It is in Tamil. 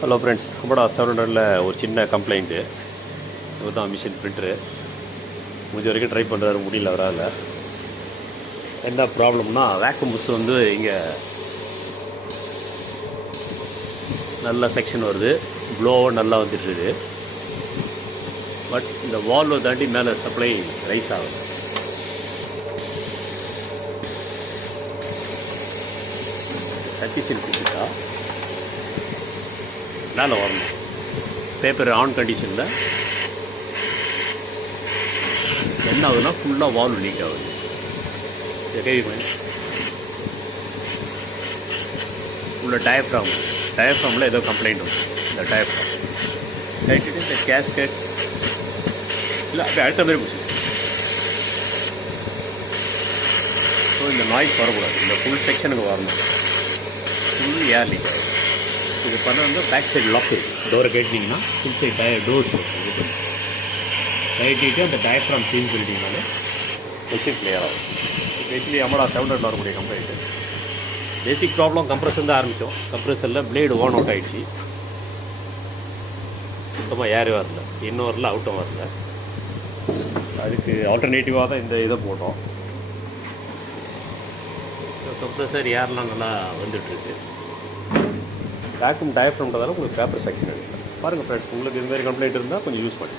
ஹலோ ஃப்ரெண்ட்ஸ், நம்மளோட 700ல் ஒரு சின்ன கம்ப்ளைண்ட்டு. இவர் தான் மிஷின் பிரிண்டரு. முடிஞ்ச வரைக்கும் ட்ரை பண்ணுறாரு, முடியல அவரால். என்ன ப்ராப்ளம்னா, வேக்யூம் புஷ் வந்து இங்கே நல்ல செக்ஷன் வருது, ப்ளோவும் நல்லா வந்துட்டுருது. பட் இந்த வால்வை தாண்டி மேலே சப்ளை ரைஸ் ஆகுது. சர்வீஸில் கொடுத்துட்டா மேலே வரணும். பேப்பர் ஆன் கண்டிஷனில் என்ன ஆகுதுன்னா ஃபுல்லாக வால்வ் லீக் ஆகுது. உள்ள டயஃப்ராமில் ஏதோ கம்ப்ளைண்ட் வரும். இந்த டயஃப்ராம் ரைட்டு இந்த கேஸ்கெட் இல்லை அப்படி அடுத்த மாதிரி போச்சு. ஸோ இந்த நாய்ஸ் வரக்கூடாது, இந்த ஃபுல் செக்ஷனுக்கு வரணும். ஃபுல் ஏர் லீக் ஆகும். இது பண்ண வந்து பேக் சைடு லாக் இருக்குது. டோரை கேட்டிங்கன்னா ஃபுல் சைட் டோர்ஸ் ரைட்டிட்டு அந்த டயஃப்ராம் சேஞ்ச் பண்ணிட்டீங்கனாலே மிஷின் கிளியர் ஆகும். பேசிக்கலி நம்மளோட 700ல் வரக்கூடிய கம்ப்ளைண்ட்டு. பேசிக் ப்ராப்ளம் கம்ப்ரெஷன் தான் ஆரம்பித்தோம். கம்ப்ரெஷரில் பிளேடு ஓன் அவுட் ஆகிடுச்சு. சுத்தமாக ஏரே வரல, இன்னும் வரல, அவுட்டும் வரல. அதுக்கு ஆல்டர்னேட்டிவாக தான் இந்த இதை போட்டோம். கம்ப்ரெசர் ஏர்லாம் நல்லா வந்துட்டுருக்கு. வேக்யூம் டயஃப்ராம்ன்றதால உங்களுக்கு பேப்பர் செக்ஷன் எடுக்கலாம். பாருங்கள் ஃப்ரெண்ட்ஸ், உங்களுக்கு இதுமாரி கம்ப்ளைண்ட் இருந்தால் கொஞ்சம் யூஸ் பண்ணி